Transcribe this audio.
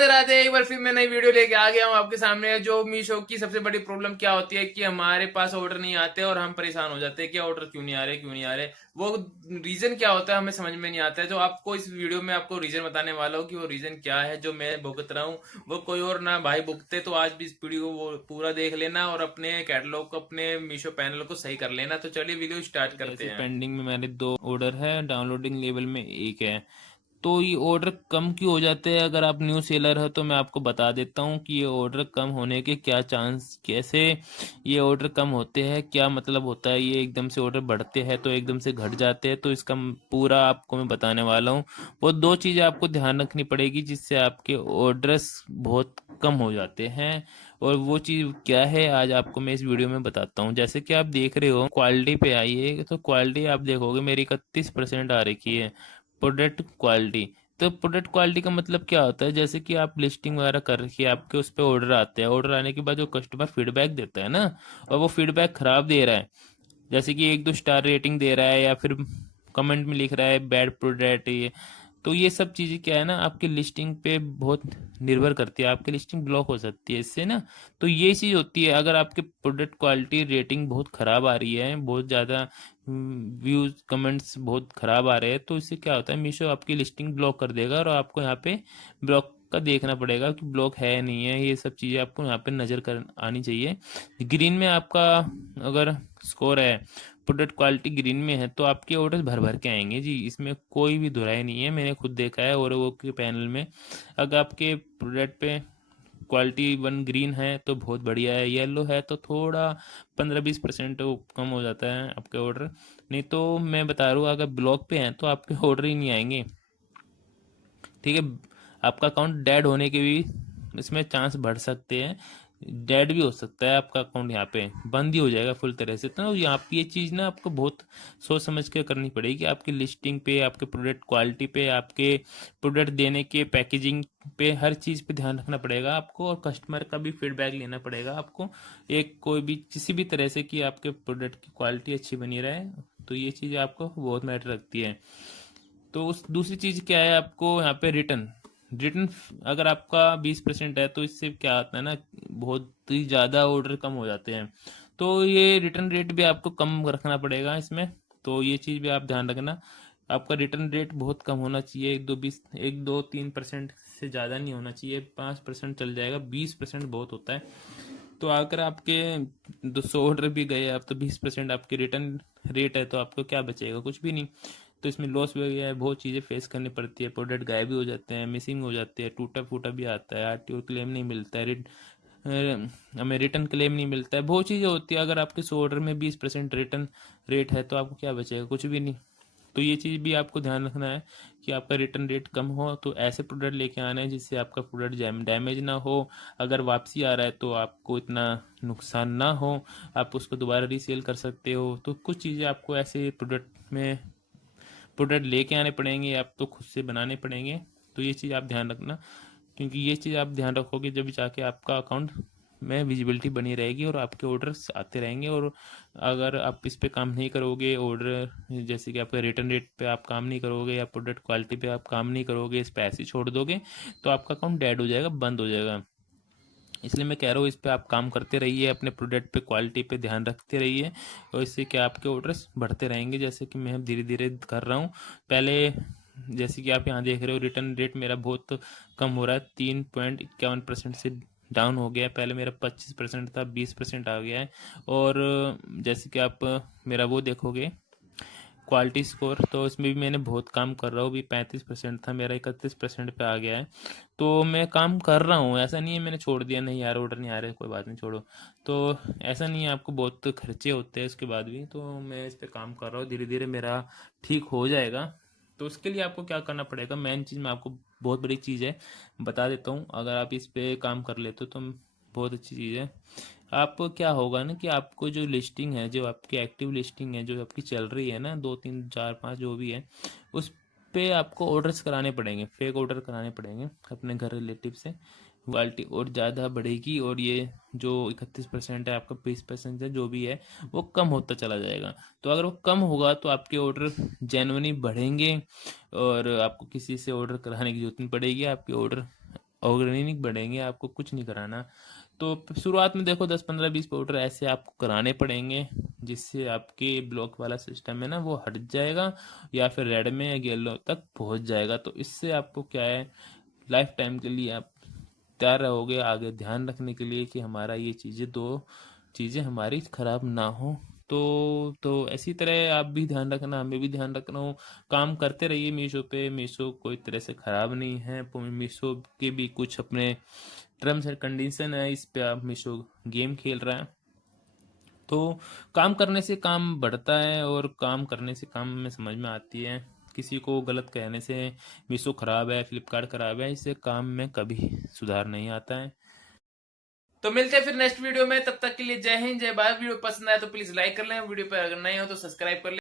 राधे राधे। एक बार फिर मैं नई वीडियो लेके आ गया हूँ आपके सामने। जो मीशो की सबसे बड़ी प्रॉब्लम क्या होती है कि हमारे पास ऑर्डर नहीं आते और हम परेशान हो जाते हैं कि ऑर्डर क्यों नहीं आ रहे, क्यों नहीं आ रहे। वो रीजन क्या होता है हमें समझ में नहीं आता है। तो आपको इस वीडियो में आपको रीजन बताने वाला हूँ कि वो रीजन क्या है जो मैं भुगत रहा हूँ, वो कोई और ना भाई भुगते। तो आज भी इस वीडियो को वो पूरा देख लेना और अपने कैटलॉग को, अपने मीशो पैनल को सही कर लेना। तो चलिए वीडियो स्टार्ट करते जैसे हैं। पेंडिंग में मेरे 2 ऑर्डर है, डाउनलोडिंग लेवल में एक है। तो ये ऑर्डर कम क्यों हो जाते हैं? अगर आप न्यू सेलर हो तो मैं आपको बता देता हूँ कि ये ऑर्डर कम होने के क्या चांस, कैसे ये ऑर्डर कम होते हैं, क्या मतलब होता है। ये एकदम से ऑर्डर बढ़ते हैं तो एकदम से घट जाते हैं, तो इसका पूरा आपको मैं बताने वाला हूँ। वो 2 चीज़ें आपको ध्यान रखनी पड़ेगी जिससे आपके ऑर्डर्स बहुत कम हो जाते हैं। और वो चीज़ क्या है आज आपको मैं इस वीडियो में बताता हूँ। जैसे कि आप देख रहे हो, क्वालिटी पे आइए तो क्वालिटी आप देखोगे मेरी 31% आ रखी है, प्रोडक्ट क्वालिटी। तो प्रोडक्ट क्वालिटी का मतलब क्या होता है? जैसे कि आप लिस्टिंग वगैरह कर रखी है, आपके उस पर ऑर्डर आते हैं, ऑर्डर आने के बाद जो कस्टमर फीडबैक देता है ना, और वो फीडबैक खराब दे रहा है, जैसे कि 1-2 स्टार रेटिंग दे रहा है या फिर कमेंट में लिख रहा है बैड प्रोडक्ट ये, तो ये सब चीज़ें क्या है ना, आपकी लिस्टिंग पे बहुत निर्भर करती है। आपकी लिस्टिंग ब्लॉक हो सकती है इससे ना। तो ये चीज़ होती है, अगर आपके प्रोडक्ट क्वालिटी रेटिंग बहुत ख़राब आ रही है, बहुत ज़्यादा व्यूज़ कमेंट्स बहुत ख़राब आ रहे हैं, तो इससे क्या होता है, मीशो आपकी लिस्टिंग ब्लॉक कर देगा और आपको यहाँ पे ब्लॉक का देखना पड़ेगा कि ब्लॉक है नहीं है। ये सब चीज़ें आपको यहाँ पे नज़र कर आनी चाहिए। ग्रीन में आपका अगर स्कोर है, प्रोडक्ट क्वालिटी ग्रीन में है, तो आपके ऑर्डर भर भर के आएंगे जी, इसमें कोई भी दुराई नहीं है। मैंने खुद देखा है और वो के पैनल में। अगर आपके प्रोडक्ट पे क्वालिटी 1 ग्रीन है तो बहुत बढ़िया है, येलो है तो थोड़ा 15-20% कम हो जाता है आपके ऑर्डर। नहीं तो मैं बता रहा हूँ, अगर ब्लॉक पे हैं तो आपके ऑर्डर ही नहीं आएंगे। ठीक है, आपका अकाउंट डेड होने के भी इसमें चांस बढ़ सकते हैं। डेड भी हो सकता है आपका अकाउंट, यहाँ पे बंद ही हो जाएगा फुल तरह से। तो यहाँ पे ये चीज़ ना आपको बहुत सोच समझ के करनी पड़ेगी। आपकी लिस्टिंग पे, आपके प्रोडक्ट क्वालिटी पे, आपके प्रोडक्ट देने के पैकेजिंग पे, हर चीज़ पे ध्यान रखना पड़ेगा आपको। और कस्टमर का भी फीडबैक लेना पड़ेगा आपको, एक कोई भी किसी भी तरह से, कि आपके प्रोडक्ट की क्वालिटी अच्छी बनी रहे। तो ये चीज़ आपको बहुत मैटर रखती है। तो उस दूसरी चीज़ क्या है, आपको यहाँ पे रिटर्न रिटर्न अगर आपका 20% है तो इससे क्या होता है ना, बहुत ही ज़्यादा ऑर्डर कम हो जाते हैं। तो ये रिटर्न रेट भी आपको कम रखना पड़ेगा इसमें। तो ये चीज़ भी आप ध्यान रखना, आपका रिटर्न रेट बहुत कम होना चाहिए। 1-2-3% से ज़्यादा नहीं होना चाहिए। 5% चल जाएगा, 20% बहुत होता है। तो अगर आपके 200 ऑर्डर भी गए आप, तो 20% आपके रिटर्न रेट है, तो आपको क्या बचेगा? कुछ भी नहीं। तो इसमें लॉस भी है, बहुत चीज़ें फेस करनी पड़ती है। प्रोडक्ट गायब भी हो जाते हैं, मिसिंग हो जाते हैं, टूटा फूटा भी आता है, आरटीओ क्लेम नहीं मिलता है, हमें रिटर्न क्लेम नहीं मिलता है, बहुत चीज़ें होती है। अगर आपके 100 ऑर्डर में 20% रिटर्न रेट है तो आपको क्या बचेगा? कुछ भी नहीं। तो ये चीज़ भी आपको ध्यान रखना है कि आपका रिटर्न रेट कम हो। तो ऐसे प्रोडक्ट लेके आना है जिससे आपका प्रोडक्ट डैमेज ना हो। अगर वापसी आ रहा है तो आपको इतना नुकसान ना हो, आप उसको दोबारा रीसेल कर सकते हो। तो कुछ चीज़ें आपको ऐसे प्रोडक्ट लेके आने पड़ेंगे, आप तो खुद से बनाने पड़ेंगे। तो ये चीज़ आप ध्यान रखना, क्योंकि ये चीज़ आप ध्यान रखोगे जब जाके आपका अकाउंट में विजिबिलिटी बनी रहेगी और आपके ऑर्डर्स आते रहेंगे। और अगर आप इस पे काम नहीं करोगे, ऑर्डर जैसे कि आपके रिटर्न रेट पे आप काम नहीं करोगे या प्रोडक्ट क्वालिटी पे आप काम नहीं करोगे, इस पे ऐसे ही छोड़ दोगे, तो आपका अकाउंट डेड हो जाएगा, बंद हो जाएगा। इसलिए मैं कह रहा हूँ, इस पे आप काम करते रहिए, अपने प्रोडक्ट पे क्वालिटी पे ध्यान रखते रहिए, और इससे क्या आपके ऑर्डर्स बढ़ते रहेंगे, जैसे कि मैं धीरे धीरे कर रहा हूँ। पहले जैसे कि आप यहाँ देख रहे हो, रिटर्न रेट मेरा बहुत कम हो रहा है, 3.51% से डाउन हो गया है। पहले मेरा 25% था, 20% आ गया है। और जैसे कि आप मेरा वो देखोगे क्वालिटी स्कोर, तो इसमें भी मैंने बहुत काम कर रहा हूँ। अभी 35% था मेरा, 31% पे आ गया है। तो मैं काम कर रहा हूँ, ऐसा नहीं है मैंने छोड़ दिया, नहीं यार ऑर्डर नहीं आ रहे कोई बात नहीं छोड़ो। तो ऐसा नहीं है, आपको बहुत खर्चे होते हैं उसके बाद भी। तो मैं इस पर काम कर रहा हूँ, धीरे धीरे मेरा ठीक हो जाएगा। तो उसके लिए आपको क्या करना पड़ेगा, मेन चीज़ मैं आपको, बहुत बड़ी चीज़ है, बता देता हूँ। अगर आप इस पे काम कर लेते हो तो बहुत अच्छी चीज़ है। आप क्या होगा ना कि आपको जो लिस्टिंग है, जो आपकी एक्टिव लिस्टिंग है, जो आपकी चल रही है ना, 2 3 4 5 जो भी है, उस पे आपको ऑर्डर्स कराने पड़ेंगे, फेक ऑर्डर कराने पड़ेंगे अपने घर रिलेटिव से। क्वालिटी और ज़्यादा बढ़ेगी, और ये जो 31% है आपका, 20% है जो भी है, वो कम होता चला जाएगा। तो अगर वो कम होगा तो आपके ऑर्डर जेन्युइनली बढ़ेंगे, और आपको किसी से ऑर्डर कराने की जरूरत नहीं पड़ेगी। आपके ऑर्डर ऑर्गेनिक बढ़ेंगे, आपको कुछ नहीं कराना। तो शुरुआत में देखो 10 15 20 ऑर्डर ऐसे आपको कराने पड़ेंगे, जिससे आपके ब्लॉक वाला सिस्टम है ना वो हट जाएगा, या फिर रेड में या येलो तक पहुंच जाएगा। तो इससे आपको क्या है, लाइफ टाइम के लिए आप तैयार रहोगे आगे ध्यान रखने के लिए कि हमारा ये चीज़ें, दो चीज़ें हमारी खराब ना हो। तो ऐसी तरह आप भी ध्यान रखना, हमें भी ध्यान रखना हो। काम करते रहिए मीशो पे, मीशो कोई तरह से ख़राब नहीं है। मीशो के भी कुछ अपने टर्म्स एंड कंडीशन है, इस पे आप मीशो गेम खेल रहा है। तो काम करने से काम बढ़ता है, और काम करने से काम में समझ में आती है। किसी को गलत कहने से मीशो ख़राब है, फ्लिपकार्ट ख़राब है, इससे काम में कभी सुधार नहीं आता है। तो मिलते हैं फिर नेक्स्ट वीडियो में, तब तक के लिए जय हिंद जय भारत। वीडियो पसंद आए तो प्लीज लाइक कर लें, वीडियो पर अगर नए हो तो सब्सक्राइब कर लें।